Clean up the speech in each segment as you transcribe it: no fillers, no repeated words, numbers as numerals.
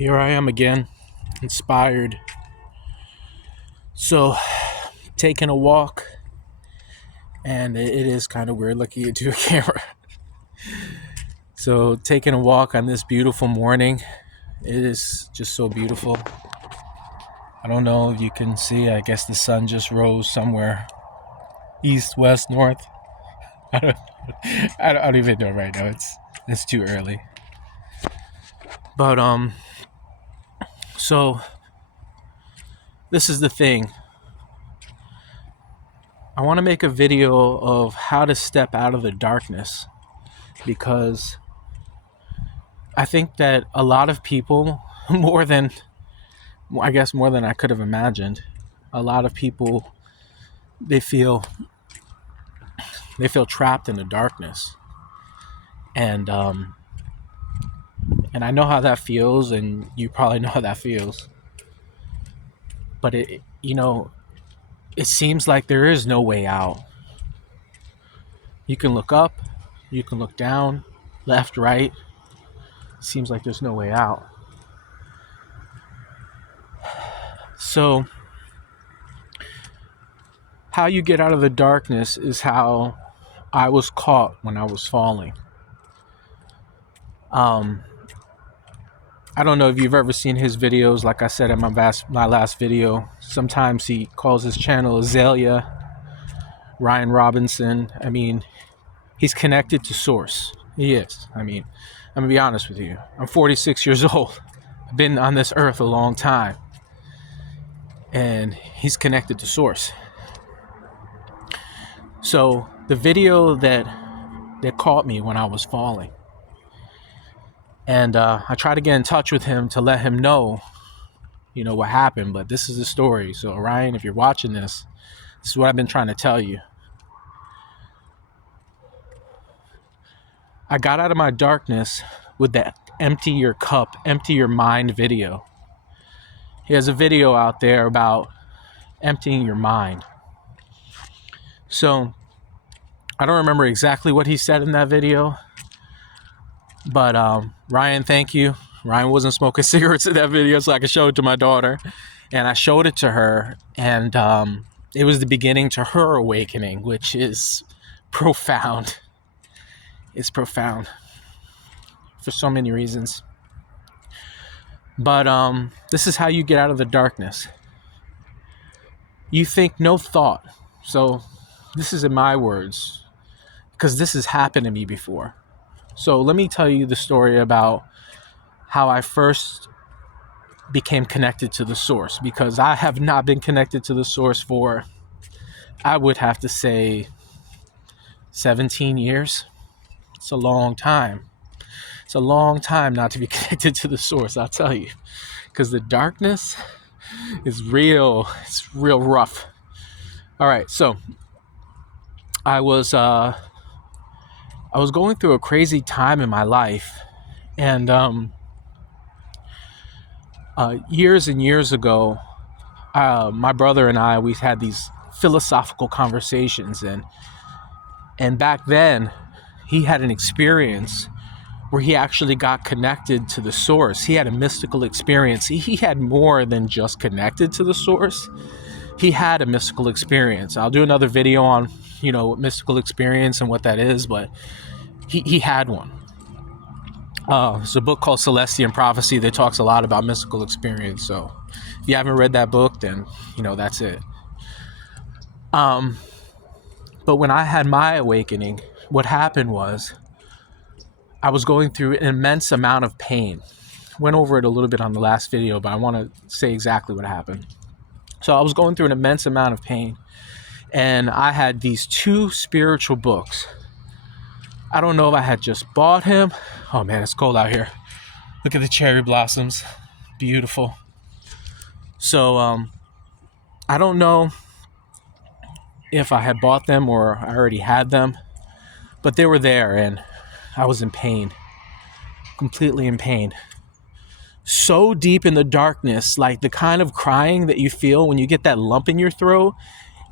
Here I am again, inspired. So, taking a walk, and it is kind of weird looking into a camera. So, taking a walk on this beautiful morning, it is just so beautiful. I don't know if you can see, I guess the sun just rose somewhere east, west, north. I don't even know right now. It's too early. But so this is the thing. I want to make a video of how to step out of the darkness, because I think that a lot of people, more than I could have imagined, a lot of people, they feel trapped in the darkness. And I know how that feels, and you probably know how that feels. But it seems like there is no way out. You can look up, you can look down, left, right. It seems like there's no way out. So, how you get out of the darkness is how I was caught when I was falling. I don't know if you've ever seen his videos. Like I said in my last video, sometimes he calls his channel Azalea, Ryan Robinson. I mean, he's connected to Source. He is. I mean, I'm going to be honest with you. I'm 46 years old. I've been on this earth a long time. And he's connected to Source. So the video that caught me when I was falling, and I tried to get in touch with him to let him know, what happened. But this is the story. So Ryan, if you're watching this is what I've been trying to tell you. I got out of my darkness with that empty your cup, empty your mind video. He has a video out there about emptying your mind. So I don't remember exactly what he said in that video, but Ryan, thank you. Ryan wasn't smoking cigarettes in that video, so I could show it to my daughter. And I showed it to her, and it was the beginning to her awakening, which is profound. It's profound for so many reasons. But this is how you get out of the darkness. You think no thought. So this is in my words, because this has happened to me before. So let me tell you the story about how I first became connected to the Source, because I have not been connected to the Source for, I would have to say, 17 years. It's a long time. It's a long time not to be connected to the Source, I'll tell you. Because the darkness is real. It's real rough. All right, so I was going through a crazy time in my life. And years and years ago, my brother and I, we've had these philosophical conversations. And back then, he had an experience where he actually got connected to the Source. He had a mystical experience. He had more than just connected to the Source. He had a mystical experience. I'll do another video on, mystical experience and what that is, but he had one. There's a book called Celestian Prophecy that talks a lot about mystical experience. So if you haven't read that book, then, that's it. But when I had my awakening, what happened was I was going through an immense amount of pain. Went over it a little bit on the last video, but I want to say exactly what happened. So I was going through an immense amount of pain, and I had these two spiritual books. I don't know if I had just bought him. Oh man, it's cold out here. Look at the cherry blossoms. Beautiful. So I don't know if I had bought them or I already had them, but they were there, and I was in pain, completely in pain. So deep in the darkness, like the kind of crying that you feel when you get that lump in your throat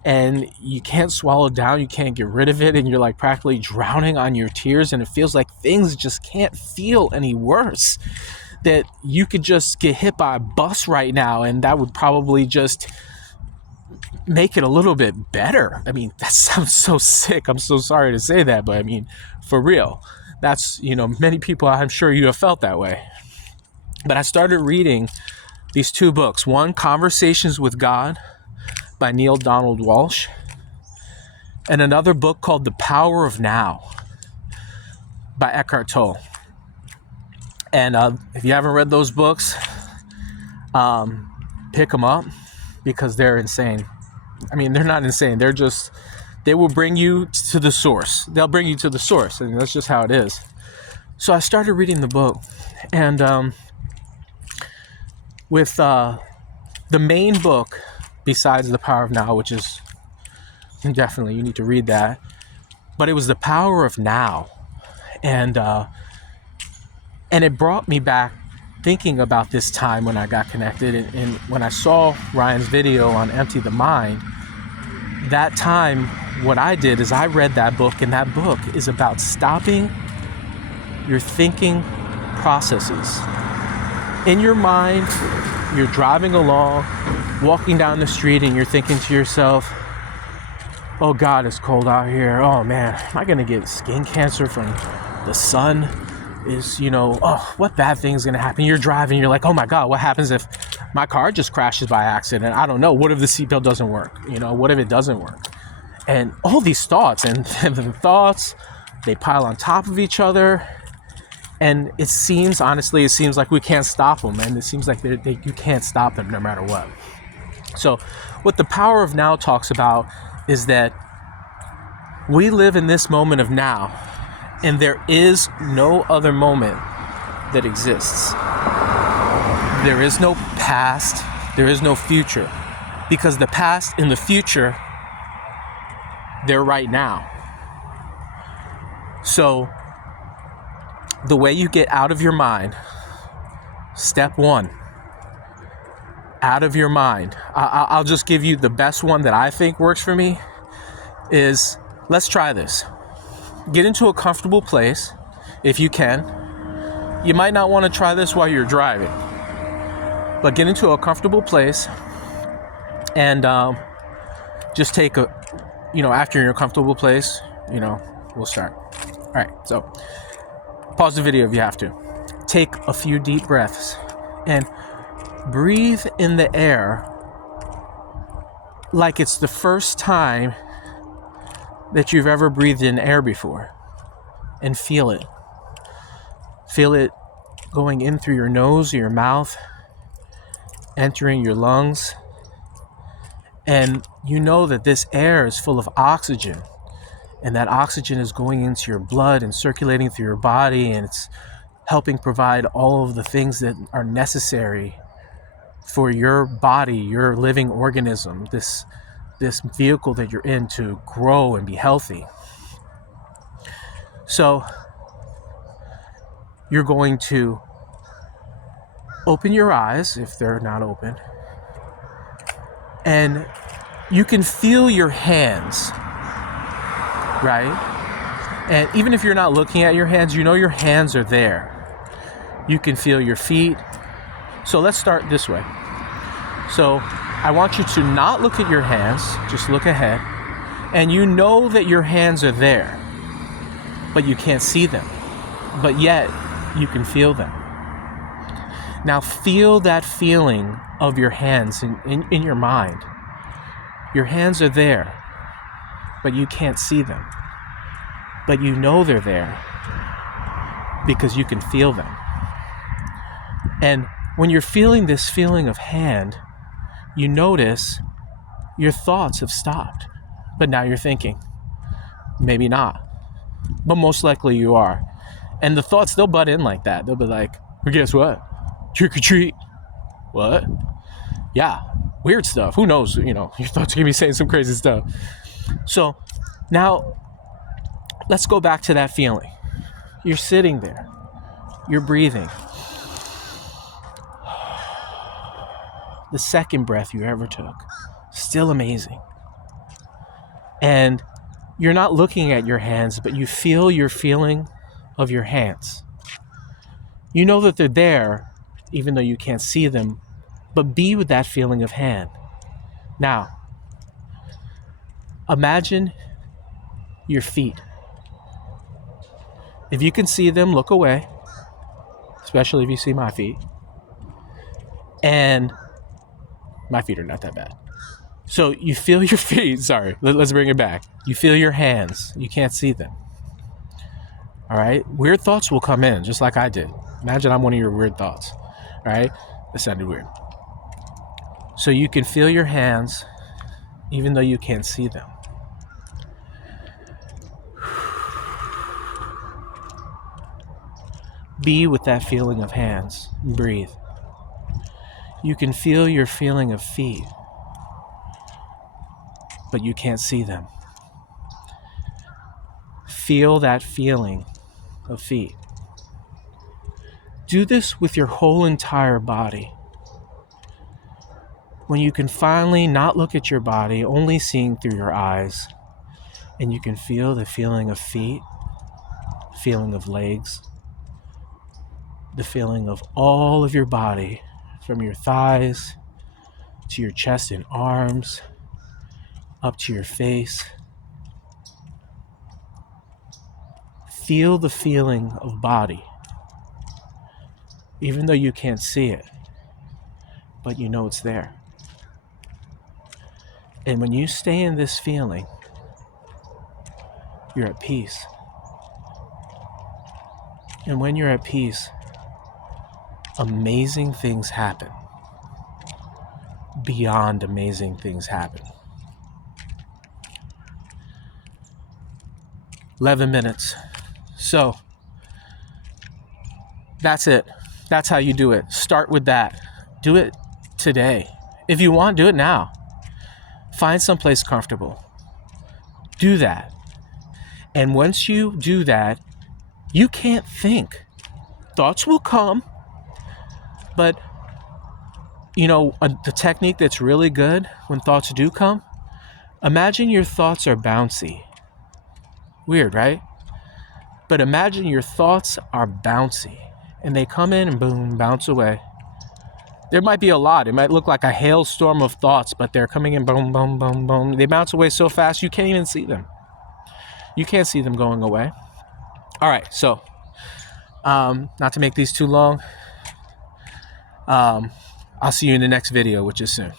and you can't swallow it down, you can't get rid of it, and you're like practically drowning on your tears, and it feels like things just can't feel any worse. that you could just get hit by a bus right now and that would probably just make it a little bit better. I mean, that sounds so sick. I'm so sorry to say that, but I mean, for real, that's, many people, I'm sure you have felt that way. But I started reading these two books. One, Conversations with God by Neil Donald Walsh, and another book called The Power of Now by Eckhart Tolle. And if you haven't read those books, pick them up because they're insane. I mean, they're not insane. They will bring you to the source. They'll bring you to the source, and that's just how it is. So I started reading the book, and with the main book, besides The Power of Now, which is definitely, you need to read that, but it was The Power of Now, and it brought me back thinking about this time when I got connected, and when I saw Ryan's video on Empty the Mind. That time, what I did is I read that book, and that book is about stopping your thinking processes. In your mind, you're driving along, walking down the street, and you're thinking to yourself, oh God, it's cold out here. Oh man, am I gonna get skin cancer from the sun? What bad thing is gonna happen? You're driving, you're like, oh my God, what happens if my car just crashes by accident? I don't know. What if the seatbelt doesn't work? What if it doesn't work? And all these thoughts, and the thoughts, they pile on top of each other. And it seems like we can't stop them. And it seems like you can't stop them no matter what. So what The Power of Now talks about is that we live in this moment of now, and there is no other moment that exists. There is no past, there is no future, because the past and the future, they're right now. So the way you get out of your mind, step one, out of your mind. I'll just give you the best one that I think works for me is, let's try this. Get into a comfortable place if you can. You might not want to try this while you're driving, but get into a comfortable place and just take after you're in a comfortable place, we'll start. All right, so pause the video if you have to. Take a few deep breaths and breathe in the air like it's the first time that you've ever breathed in air before, and feel it. Feel it going in through your nose or your mouth, entering your lungs. And you know that this air is full of oxygen, and that oxygen is going into your blood and circulating through your body, and it's helping provide all of the things that are necessary for your body, your living organism, this vehicle that you're in to grow and be healthy. So you're going to open your eyes if they're not open, and you can feel your hands, right? And even if you're not looking at your hands, your hands are there. You can feel your feet. So let's start this way. So I want you to not look at your hands, just look ahead. And you know that your hands are there, but you can't see them. But yet, you can feel them. Now feel that feeling of your hands in your mind. Your hands are there, but you can't see them. But you know they're there because you can feel them. And when you're feeling this feeling of hand, you notice your thoughts have stopped. But now you're thinking. Maybe not. But most likely you are. And the thoughts, they'll butt in like that. They'll be like, well, guess what? Trick or treat. What? Yeah. Weird stuff. Who knows? Your thoughts are going to be saying some crazy stuff. So now let's go back to that feeling. You're sitting there. You're breathing. The second breath you ever took. Still amazing. And you're not looking at your hands, but you feel your feeling of your hands. You know that they're there, even though you can't see them, but be with that feeling of hand. Now, imagine your feet. If you can see them, look away, especially if you see my feet. And my feet are not that bad. So you feel your feet. Sorry, let's bring it back. You feel your hands. You can't see them. All right? Weird thoughts will come in, just like I did. Imagine I'm one of your weird thoughts. All right? That sounded weird. So you can feel your hands, even though you can't see them. Be with that feeling of hands. Breathe. You can feel your feeling of feet, but you can't see them. Feel that feeling of feet. Do this with your whole entire body. When you can finally not look at your body, only seeing through your eyes, and you can feel the feeling of feet, feeling of legs, the feeling of all of your body, from your thighs to your chest and arms, up to your face. Feel the feeling of body, even though you can't see it, but you know it's there. And when you stay in this feeling, you're at peace. And when you're at peace, amazing things happen. Beyond amazing things happen. 11 minutes. So that's it. That's how you do it. Start with that. Do it today. If you want, do it now. Find someplace comfortable. Do that. And once you do that, you can't think. Thoughts will come, but the technique that's really good when thoughts do come, imagine your thoughts are bouncy. Weird, right? But imagine your thoughts are bouncy and they come in and boom, bounce away. There might be a lot. It might look like a hailstorm of thoughts, but they're coming in boom, boom, boom, boom. They bounce away so fast you can't even see them. You can't see them going away. All right, so not to make these too long, I'll see you in the next video, which is soon.